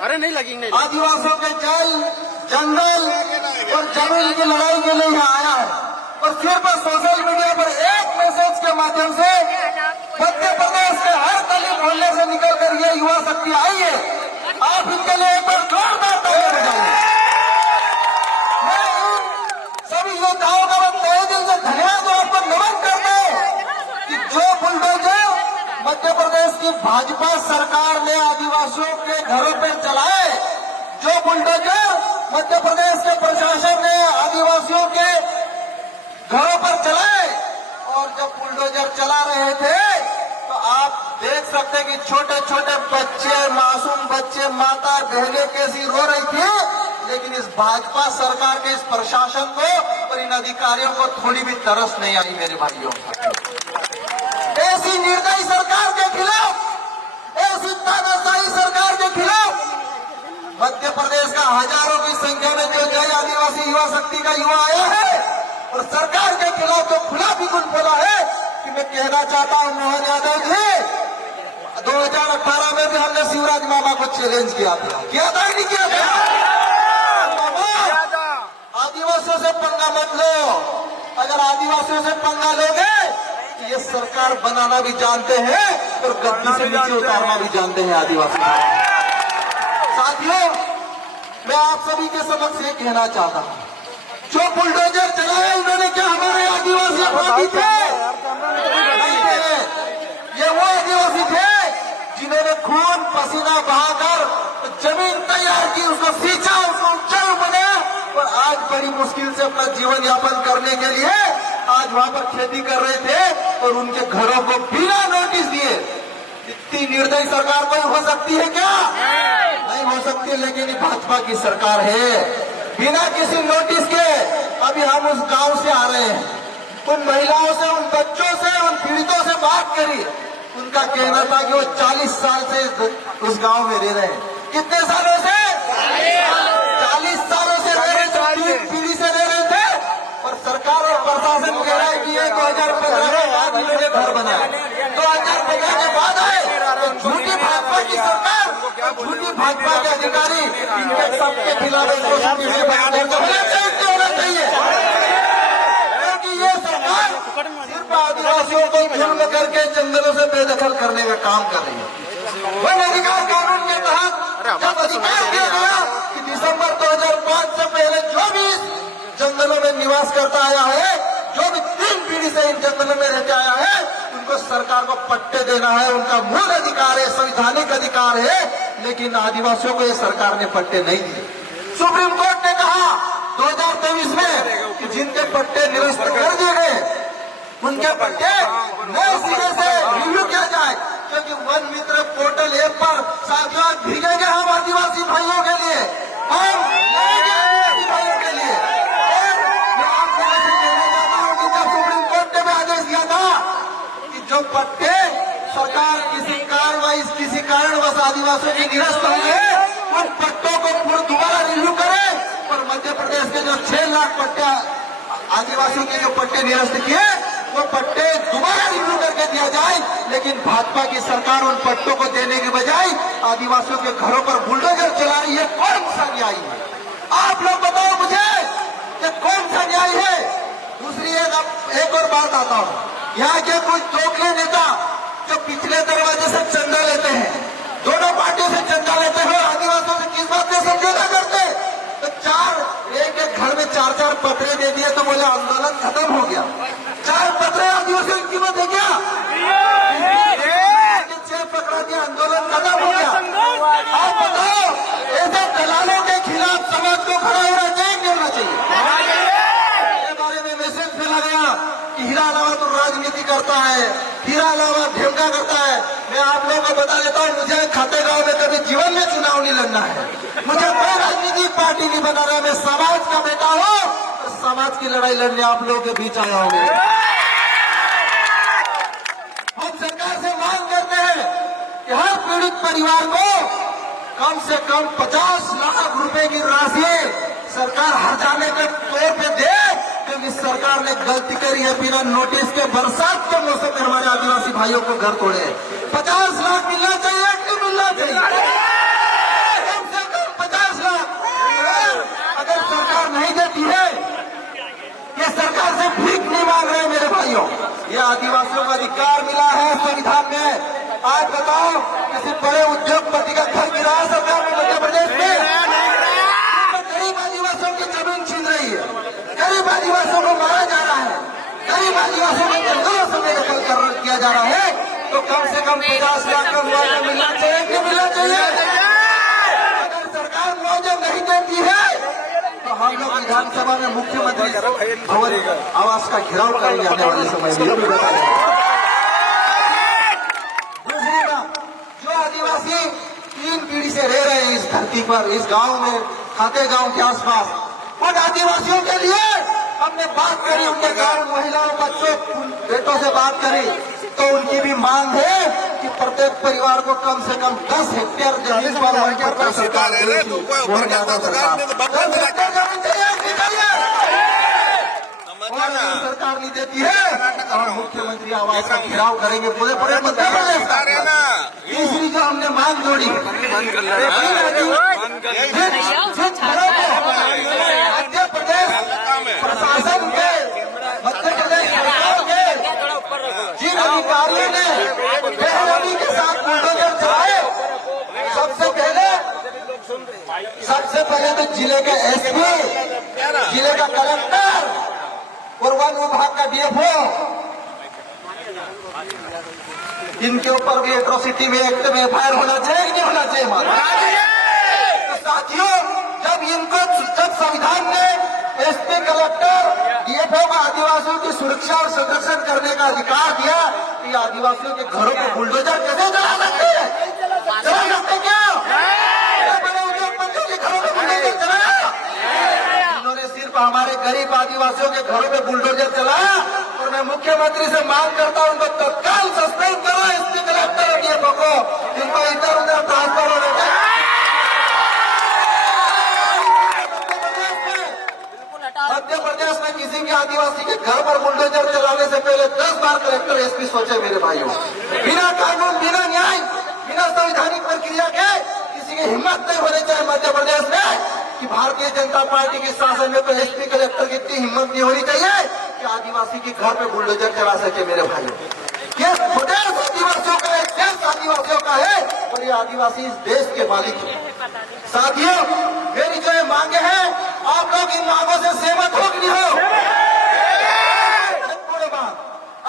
अरे नहीं लगेंगे। आदिवासियों के जल, जंगल और जमीन की लड़ाई के लिए यहाँ आया है और सिर्फ सोशल मीडिया पर एक मैसेज के माध्यम से मध्य प्रदेश के हर गली मोहल्ले से निकलकर ये युवा शक्ति आई है। आप इनके लिए एक बार जोरदार तालियां बजाइए। मैं इन सभी योद्धाओं का मैं तहे दिल से धन्यवाद और आपको नमन करता हूं कि जो बुलडोजर मध्य प्रदेश की भाजपा सरकार ने आदिवासियों के घरों पर चलाए, जो बुलडोजर मध्य प्रदेश के प्रशासन ने आदिवासियों के घरों पर चलाए, और जब बुलडोजर चला रहे थे तो आप देख सकते हैं कि छोटे छोटे बच्चे, मासूम बच्चे, माता बहनें कैसी रो रही थी, लेकिन इस भाजपा सरकार के इस प्रशासन को और इन अधिकारियों को थोड़ी भी तरस नहीं आई। मेरे भाइयों, ऐसी निर्दयी सरकार के खिलाफ, ऐसी तानाशाही सरकार के खिलाफ मध्य प्रदेश का हजारों की संख्या में जो जय आदिवासी युवा शक्ति का युवा आया है और सरकार के खिलाफ जो खुला बिल्कुल बोला है कि मैं कहना चाहता हूं मोहन यादव जी, 2018 में भी हमने शिवराज मामा को चैलेंज किया था, किया था नहीं किया था? आदिवासियों से पंगा मत लो। अगर आदिवासियों से पंगा लोगे तो ये सरकार बनाना भी जानते हैं और गद्दी से नीचे उतारना भी जानते हैं आदिवासी। साथियों, मैं आप सभी के समक्ष ये कहना चाहता हूं, जो बुलडोजर चलाए उन्होंने क्या हमारे आदिवासी अपराधी थे? नहीं थे। ये वो आदिवासी थे जिन्होंने खून पसीना बहाकर जमीन तैयार की, उसको सींचा, उसको उपजाऊ बना और आज बड़ी मुश्किल से अपना जीवन यापन करने के लिए आज वहां पर खेती कर रहे थे और उनके घरों को बिना नोटिस दिए। इतनी निर्दयी सरकार कोई हो सकती है क्या? नहीं हो सकती, लेकिन भाजपा की सरकार है। बिना किसी नोटिस के अभी हम उस गांव से आ रहे हैं, उन महिलाओं से, उन बच्चों से, उन पीड़ितों से बात करी। उनका कहना था कि वो 40 साल से उस गांव में रह रहे हैं। कितने सालों से? 40 सालों से रह रहे थे, 3 पीढ़ी से रह रहे थे और सरकार और प्रशासन कह रहा है कि ये 2015 के बाद इन्होंने घर बनाया, 2015 के बाद आए। तो झूठी भाजपा की सरकार, झूठी भाजपा के अधिकारी इनके सबके खिलाफ होना चाहिए, क्योंकि ये सरकार सिर्फ आदिवासियों को जुल्म करके जंगलों से बेदखल करने का काम कर रही है। वन अधिकार कानून के तहत जब अधिकार दिया गया कि दिसंबर 2005 से पहले जो भी जंगलों में निवास करता आया है, जो भी 3 पीढ़ी से इन जंगलों में रहते आया है, उनको सरकार को पट्टे देना है, उनका मूल अधिकार है, संवैधानिक अधिकार है। लेकिन आदिवासियों को ये सरकार ने पट्टे नहीं दिए। सुप्रीम कोर्ट ने कहा 2023 में कि जिनके पट्टे निरस्त कर दिए गए उनके पट्टे नए सिरे से रिव्यू किया जाए, क्योंकि वन मित्र पोर्टल ऐप पर साथियों भीगेंगे हम आदिवासी भाइयों के लिए, हम लड़ेंगे आदिवासी भाइयों के लिए। और मैं आपको ऐसे कहना चाहता हूँ कि जब सुप्रीम कोर्ट ने भी आदेश दिया था कि जो पट्टे सरकार किसी कारणवश आदिवासियों के निरस्त होंगे, उन पट्टों को दोबारा रिव्यू करे और मध्य प्रदेश के जो 6 लाख पट्टे आदिवासियों के जो पट्टे निरस्त किए, वो पट्टे दोबारा रिव्यू करके दिया जाए। लेकिन भाजपा की सरकार उन पट्टों को देने के बजाय आदिवासियों के घरों पर बुलडोजर चला रही है। कौन सा न्याय है? आप लोग बताओ मुझे, ये कौन सा न्याय है? दूसरी एक और बात आता हूँ, यहाँ के कुछ चौकले नेता जो पिछले दरवाजे से चंदा लेते हैं, दोनों पार्टियों से चंदा लेते हैं, आदिवासियों से किस बात से समझौता करते? तो एक घर में 4-4 पत्रे दे दिए तो बोले आंदोलन खत्म हो गया। 4 पत्रे आदिवासियों की कीमत है क्या? 6 पकड़ा दिया, आंदोलन खत्म हो गया। आप बताओ, ऐसे दलालों के खिलाफ समाज को खड़ा होना चाहिए, नहीं होना चाहिए? ये बारे में मैसेज फैला गया कि हीरा लावा तो राजनीति करता है, हीरा लावा ढेमका करता है। मैं आप लोगों को बता देता हूँ, मुझे खातेगांव में कभी जीवन में चुनाव नहीं लड़ना है, मुझे कोई राजनीतिक पार्टी नहीं बनाना है। मैं समाज का बेटा हूँ और समाज की लड़ाई लड़ने आप लोगों के बीच आया हूँ। हम सरकार से मांग करते हैं कि हर पीड़ित परिवार को कम से कम 50 लाख रुपए की राशि सरकार हर्जाने के तौर पे दे, क्योंकि सरकार ने गलती करी है, बिना नोटिस के बरसात के मौसम में हमारे आदिवासी भाइयों को घर तोड़े। 50 लाख मिलना चाहिए कि मिलना चाहिए? ये आदिवासियों को अधिकार मिला है संविधान में। आज बताओ, किसी बड़े उद्योगपति का घर गिरा है सरकार ने मध्य प्रदेश में? गरीब आदिवासियों की जमीन छीन रही है, गरीब आदिवासियों को मारा जा रहा है, गरीब आदिवासियों को जंगलों से बेदखल किया जा रहा है। तो कम से कम 50 लाख का मुआवजा मिलना चाहिए कि मिलना चाहिए? अगर सरकार मुआवजा नहीं देती है तो हम लोग विधानसभा में मुख्यमंत्री भवन आवास का घेराव करेंगे आने वाले समय में। दूसरी बात, जो आदिवासी 3 पीढ़ी से रह रहे हैं इस धरती पर, इस गांव में, खाते गांव के आसपास, उन आदिवासियों के लिए हमने बात करी, उनके गांव महिलाओं, बच्चों, बेटों से बात करी, तो उनकी भी मांग है कि प्रत्येक परिवार को कम से कम 10 हेक्टेयर जमीन पर सरकार सरकार नहीं देती है तो हम मुख्यमंत्री आवास का घेराव करेंगे पूरे मध्य प्रदेश। तीसरी जो हमने मांग जोड़ी, मध्य प्रदेश प्रशासन के, मध्य प्रदेश सरकार के जिन अधिकारियों ने बेहरमी के साथ बुलडोजर चलाए, सबसे पहले तो जिले के एसपी, जिले का कलेक्टर और वन विभाग का डीएफओ, इनके ऊपर भी एट्रोसिटी में एक्ट में एफआईआर होना चाहिए कि नहीं होना चाहिए? तो साथियों, जब संविधान ने एसपी, कलेक्टर, डीएफओ को आदिवासियों की सुरक्षा और संरक्षण करने का अधिकार दिया, तो आदिवासियों के घरों को बुलडोजर कैसे चला सकते हैं? चला सकते क्या? बड़े उद्योगपतियों के घरों में बुलडोजर चलाया? इन्होंने सिर्फ हमारे गरीब आदिवासियों के घरों में बुलडोजर चलाया। और मैं मुख्यमंत्री से मांग करता हूं, उनको तत्काल सस्पेंड करो, एसपी, कलेक्टर और डीएफओ को, जिनको इधर उधर ट्रांसफर होने का। मध्य प्रदेश में किसी के आदिवासी के घर पर बुलडोजर चलाने से पहले 10 बार कलेक्टर, एसपी सोचे मेरे भाइयों। बिना कानून, बिना न्याय, बिना संवैधानिक प्रक्रिया के किसी की हिम्मत नहीं होनी चाहिए मध्य प्रदेश में कि भारतीय जनता पार्टी के शासन में तो एसपी, कलेक्टर की इतनी हिम्मत नहीं होनी चाहिए कि आदिवासी के घर पे बुलडोजर चला सके मेरे भाइयों। ये प्रदेश आदिवासियों का है, देश आदिवासियों का है, और ये आदिवासी इस देश के मालिक है। साथियों, मेरी जो ये मांगे हैं, आप लोग इन मांगों से सहमत हो कि नहीं हो?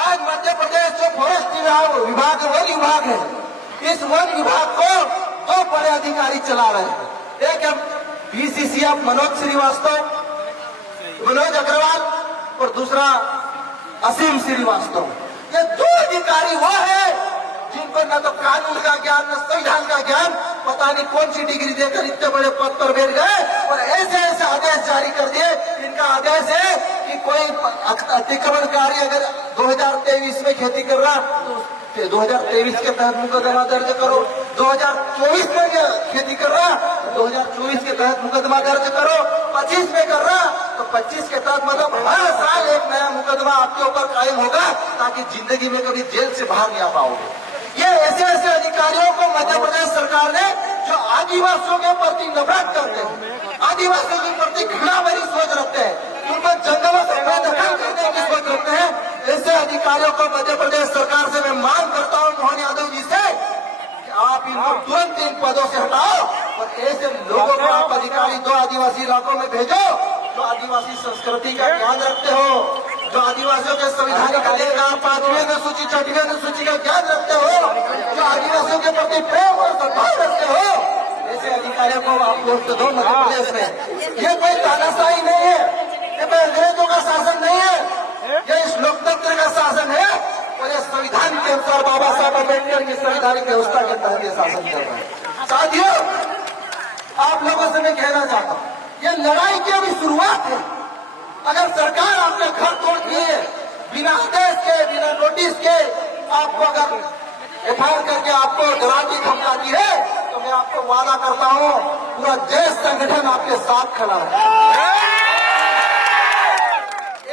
आज मध्य प्रदेश जो फॉरेस्ट विभाग, वन विभाग है, इस वन विभाग को 2 बड़े अधिकारी चला रहे हैं। एक है बीसीसीएफ मनोज श्रीवास्तव, मनोज अग्रवाल, और दूसरा असीम श्रीवास्तव। ये 2 अधिकारी वो है जिनको न तो कानून का ज्ञान, न संविधान का ज्ञान, पता नहीं कौन सी डिग्री देकर इतने बड़े पद पर बैठ गए और ऐसे ऐसे आदेश जारी कर दिए। इनका आदेश है कि कोई अतिक्रमणकारी अगर 2023 में खेती कर रहा तो 2023 के तहत मुकदमा दर्ज करो, 2024 में खेती कर रहा 2024 के तहत मुकदमा दर्ज करो, 25 में कर रहा तो 25 के तहत, मतलब हर साल एक नया मुकदमा आपके ऊपर कायम होगा ताकि जिंदगी में कभी जेल से बाहर नहीं आ पाओगे। ये ऐसे ऐसे अधिकारियों को मध्य प्रदेश सरकार ने, जो आदिवासियों के प्रति नफरत करते हैं, आदिवासियों के प्रति घृणा भरी सोच रखते हैं, उनको जंगलों से बेदखल करने की सोच रखते हैं, ऐसे अधिकारियों को मध्य प्रदेश सरकार से मैं मांग करता हूं, मोहन यादव जी से, कि आप इनको तुरंत इन पदों से हटाओ और ऐसे लोगों को आप अधिकारी 2 आदिवासी इलाकों में भेजो जो आदिवासी संस्कृति का ज्ञान रखते हो, जो आदिवासियों के संवैधानिक अधिकार 5वीं अनुसूची 6वीं अनुसूची का ज्ञान रखते हो, जो आदिवासियों के प्रति प्रेम और सम्मान रखते हो, ऐसे अधिकारियों को आप पोस्ट दो मध्य प्रदेश में। ये कोई तानाशाही नहीं है, ये कोई अंग्रेजों का शासन नहीं है, ये इस लोकतंत्र का शासन है और ये संविधान के अनुसार बाबा साहब अम्बेडकर की संवैधानिक व्यवस्था के तहत ये शासन चल रहा है। साथियों, आप लोगों से मैं कहना चाहता हूँ, ये लड़ाई की अभी शुरुआत है। अगर सरकार आपके घर तोड़ दिए बिना आदेश के, बिना नोटिस के, आपको अगर एफआईआर करके आपको डराती धमकाती है, तो मैं आपको वादा करता हूं पूरा देश संगठन आपके साथ खड़ा है।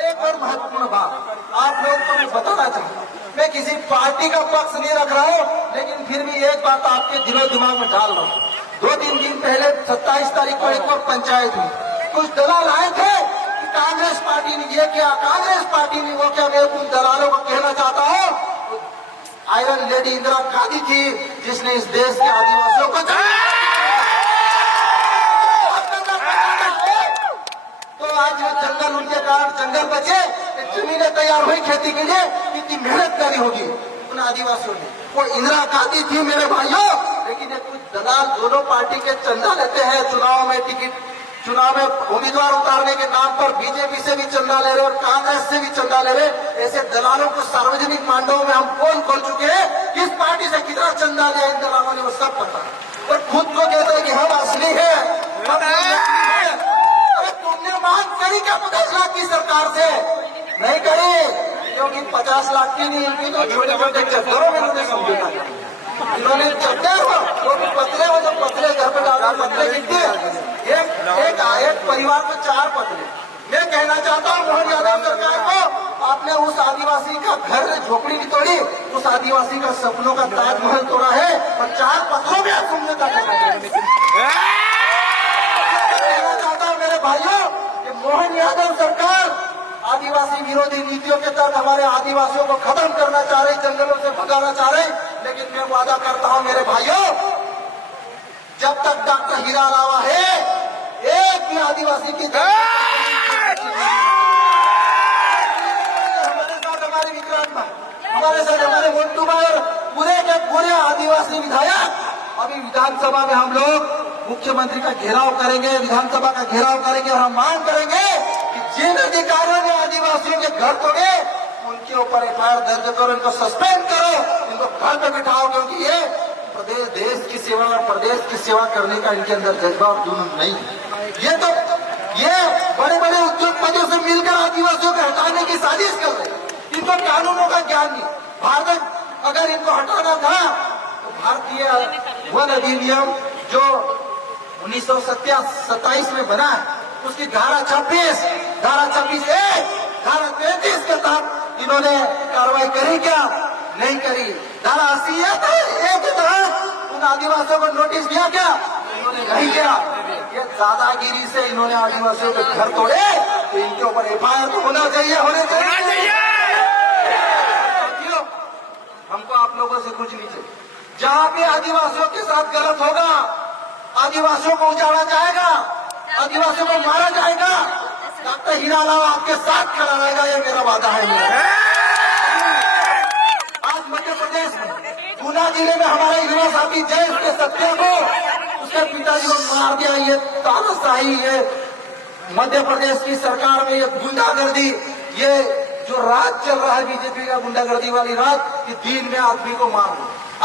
एक और महत्वपूर्ण बात आप लोगों को मैं बताना चाहता हूं, मैं किसी पार्टी का पक्ष नहीं रख रहा हूं, लेकिन फिर भी एक बात आपके दिलो दिमाग में डाल रहा हूं। 2-3 दिन पहले 27 तारीख को एक और पंचायत हुई, कुछ दलाल आए थे कि कांग्रेस पार्टी ने ये किया, कांग्रेस पार्टी ने वो क्या, मैं उन दलालों को कहना चाहता हूँ, आयरन लेडी इंदिरा गांधी थी जिसने इस देश के आदिवासियों को तो आज वो जंगल, उनके कारण जंगल बचे, जमीनें तैयार हुई खेती के लिए, कितनी मेहनत करी होगी उन आदिवासियों ने। वो इंदिरा गांधी थी मेरे भाइयों, लेकिन ये कुछ दलाल दोनों पार्टी के चंदा लेते हैं, चुनाव में उम्मीदवार उतारने के नाम पर बीजेपी से भी चंदा ले रहे और कांग्रेस से भी चंदा ले रहे। ऐसे दलालों को सार्वजनिक मांडवों में हम पोल खोल चुके हैं, किस पार्टी से कितना चंदा लिया इन दलालों ने वो सब पता, और खुद को कहते हैं कि हम असली है, हम अरे तुमने मांग करी क्या 50 लाख की सरकार से? नहीं करी, क्योंकि 50 लाख की नहीं, इनकी तो छोटे छोटे चक्करों में इन्होंने समझौता किया। इन्होंने चक्कर वो भी पतले, वो जो पतले घर पे डालना पतले कितने, एक परिवार को 4 पतले। मैं कहना चाहता हूँ मोहन यादव सरकार को, आपने उस आदिवासी का घर झोपड़ी नहीं तोड़ी, उस आदिवासी का सपनों का ताजमहल तोड़ा है, और 4 पत्थरों में आप समझौता कहना चाहता हूँ मेरे भाइयों, कि मोहन यादव सरकार आदिवासी विरोधी नीतियों के तहत हमारे आदिवासियों को खत्म करना चाह रही, जंगलों से भगाना चाह रही। लेकिन मैं वादा करता हूं मेरे भाइयों, जब तक डॉक्टर हीरा लावा है, एक भी आदिवासी की हमारे साथ हमारे विक्रांत भाई, हमारे साथ हमारे मोन्टू भाई और पूरे के पूरे आदिवासी विधायक, अभी विधानसभा में हम लोग मुख्यमंत्री का घेराव करेंगे, विधानसभा का घेराव करेंगे, और हम मांग करेंगे कि जिन अधिकारियों ने आदिवासियों के घर तोड़े उनके ऊपर एफआईआर दर्ज करो, इनको सस्पेंड करो, इनको घर पे बिठाओ, क्योंकि ये प्रदेश, देश की सेवा और प्रदेश की सेवा करने का इनके अंदर जज्बा और जुनून नहीं है। ये बड़े बड़े उद्योगपतियों से मिलकर आदिवासियों को हटाने की साजिश कर रहे हैं। इनको कानूनों का ज्ञान नहीं। भारत अगर इनको हटाना था तो भारतीय वन अधिनियम जो 1927 में बना है, उसकी धारा 26, धारा 26A, धारा 33 के तहत इन्होंने कार्रवाई करी क्या? नहीं करी। धारा 80A के तहत उन आदिवासियों को नोटिस दिया क्या? इन्होंने नहीं किया। ये दादागिरी से इन्होंने आदिवासियों के घर तोड़े, तो इनके ऊपर एफआईआर तो होना चाहिए, होने चाहिए। हमको आप लोगों से कुछ नहीं चाहिए। जहां भी आदिवासियों के साथ गलत होगा, आदिवासियों को उजाड़ा जाएगा, आदिवासियों को मारा जाएगा, डॉक्टर हीरा लावा आपके साथ खड़ा रहेगा, ये मेरा वादा है। आज मध्य प्रदेश में गुना जिले में हमारे युवा साथी जय के सत्या को उसके पिताजी को मार दिया। ये तानाशाही, ये मध्य प्रदेश की सरकार में ये गुंडागर्दी, ये जो राज चल रहा है बीजेपी का गुंडागर्दी वाली राज, कि दिन में आदमी को मारो,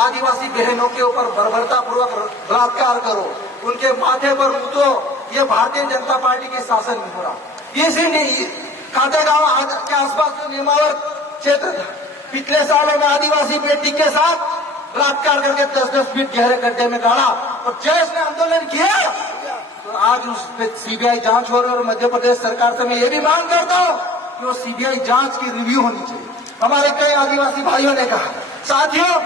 आदिवासी बहनों के ऊपर बर्बरता पूर्वक बलात्कार करो, उनके माथे पर मुतो, ये भारतीय जनता पार्टी के शासन में हो रहा। इसी खातेगांव के आसपास जो नियमावर क्षेत्र था, पिछले सालों में आदिवासी बेटी के साथ बलात्कार करके 10-10 फीट गहरे गड्ढे में गाड़ा, और जैश ने आंदोलन किया, तो आज उस पर सीबीआई जांच हो रही है। और मध्य प्रदेश सरकार से मैं ये भी मांग करता हूँ कि वो सीबीआई जांच की रिव्यू होनी चाहिए। हमारे कई आदिवासी भाइयों ने कहा। साथियों,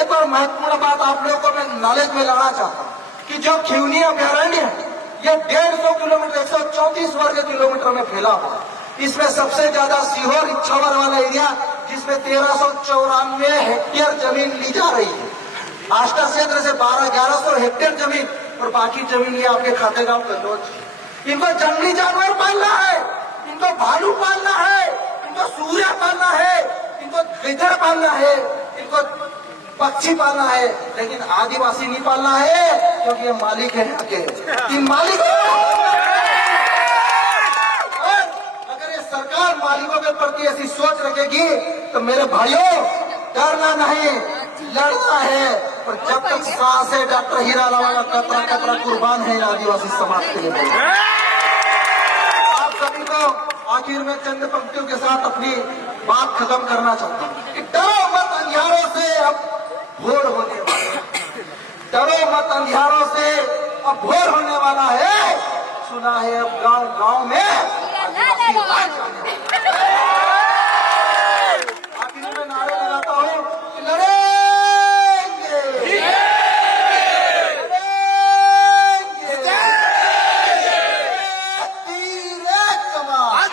एक और महत्वपूर्ण बात आप लोगों को मैं नॉलेज में लाना चाहता हूँ कि जो खिवनी अभ्यारण्य है, ये 150 किलोमीटर, 134 वर्ग किलोमीटर में फैला हुआ। इसमें सबसे ज्यादा सीहोर इच्छावर वाला एरिया, जिसमें 1394 हेक्टेयर जमीन ली जा रही है। आष्टा क्षेत्र से 1200-1100 हेक्टेयर जमीन, और बाकी जमीन ये आपके खातेगांव कन्नौज। इनको जंगली जानवर पालना है, इनको भालू पालना है, इनको सूर्या पालना है, इनको गिद्ध पालना है, इनको पक्षी पालना है, लेकिन आदिवासी नहीं पालना है, क्योंकि ये मालिक है यहाँ के। इन मालिकों, अगर ये सरकार मालिकों के प्रति ऐसी सोच रखेगी तो मेरे भाइयों, डरना नहीं, लड़ना है। और जब तक सांस है, डॉक्टर हीरा लावा का कतरा कतरा कुर्बान है आदिवासी समाज के लिए। आप सभी को आखिर में चंद पंक्तियों के साथ अपनी बात खत्म करना चाहता हूँ कि डरो मत अंधियारों से, अब भोर होने वाला है। डरो मत अंधियारों से, अब भोर होने वाला है। सुना है अब गांव गांव में आदिवासी राज आने वाला है। आखिर में नारे लगाता हूँ कि लड़ेंगे, लड़ेंगे, तीर एक कमान।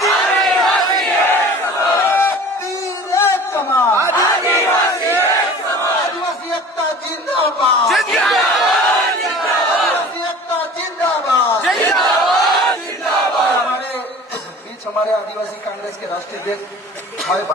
हमारे आदिवासी कांग्रेस के राष्ट्रीय अध्यक्ष हमारे